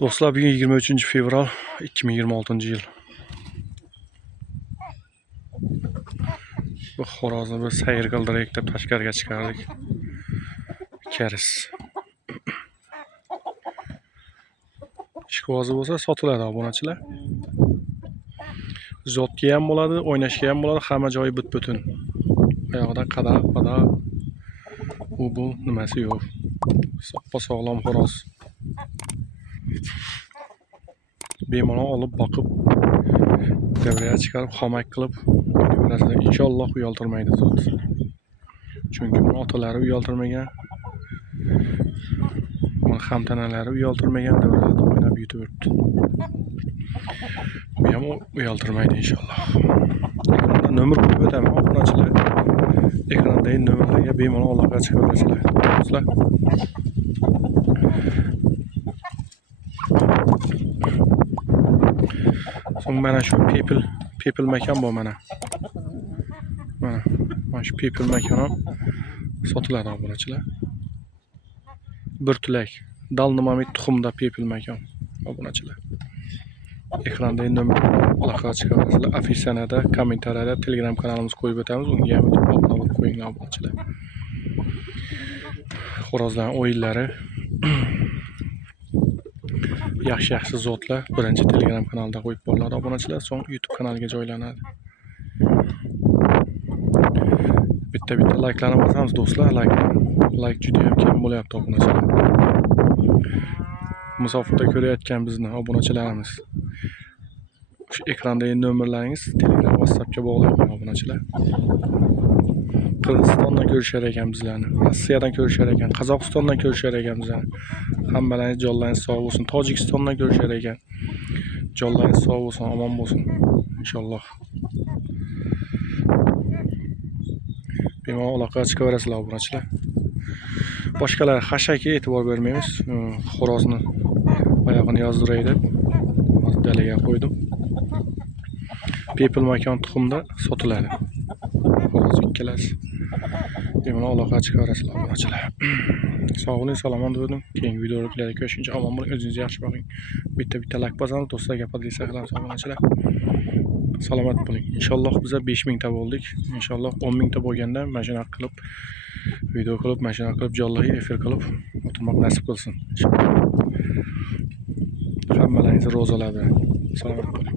Do'stlar, bugün 23 fevral 2026 yıl. Bu xo'rozni biz sayr qildiraylik deb tashqariga chiqardik. Kariz. Ishqibozi bo'lsa sotiladi obunachilar. Zotga ham bo'ladi, o'ynashga ham bo'ladi, hamma joyi butun. Oyog'ida qadaq, bu nimasi yo'q. Soppa sog'lom xo'roz. Bemalol olib boqib, davraga chiqarib, xomak qilib, inshaalloh uyaltirmaydi zot. Chunki buni otalari uyaltirmagan, buni hamtanalari uyaltirmagan, davrada o'ynab yutib o'tdi. Bu ham uyaltirmaydi inshaalloh. Ekranda nomer qo'yib o'taman obunachilar. Ekrandagi nomerlarga bemalol aloqa chiqaverasizlar. Do'stlar. So'ng mana shu people makon bu mana. Mana shu people makon ham sotiladi obunachilar. Bir tulak dalnimamit tuxumda people makon obunachilar. Ekrandagi nomerga aloqa chiqaverasizlar. Afishanada, kommentariyada Telegram kanalimiz qo'yib o'tamiz. Unga ham obuna bo'lib qo'yinglar obunachilar. Xo'rozlar o'yinlari yaxshi zotlar birinchi Telegram kanalida qo'yib boriladi obunachilar, so'ng YouTube kanaliga joylanadi. Bitta layklarni bosamiz do'stlar, layk juda ham kam bo'lyapti obunachilar. Musofirda ko'rayotgan bizni obunachilarimiz, shu ekrandagi nomerlaringiz Telegram, WhatsAppga bog'layman obunachilar. Qirg'izistondan ko'rishar ekan bizlarni, Rossiyadan ko'rishar ekan, Qozog'istondan ko'rishar ekan bizlarni. Hammalaringiz jonlaringiz sog' bo'lsin. Tojikistondan ko'rishar ekan. Jonlaringiz sog' bo'lsin, omon bo'lsin inshaalloh. Bemalol aloqa chiqaverasizlar obunachilar. Boshqalar hashaga e'tibor bermaymiz. Xo'rozni oyog'ini yozdiray deb dalaga qo'ydim. People makon tuxumda sotiladi. Xo'roz ikkalasi. Bemalol aloqa chiqaverasizlar obunachilar. Sog' bo'ling, salomat bo'ling. Keyingi videolarda ko'rishguncha omon bo'ling, o'zingizni yaxshi boqing. Bitta like bosamiz, do'stlarga podpisa qilamiz obunachilar. Salomat bo'ling. Inshaalloh biz 5000 ta bo'ldik. Inshaalloh 10000 ta bo'lganda mashina qilib, video qilib, mashina qilib, jonli efir qilib o'tirmoq nasib qilsin. Hammalaringizni ro'zalar bilan. Salomat bo'ling.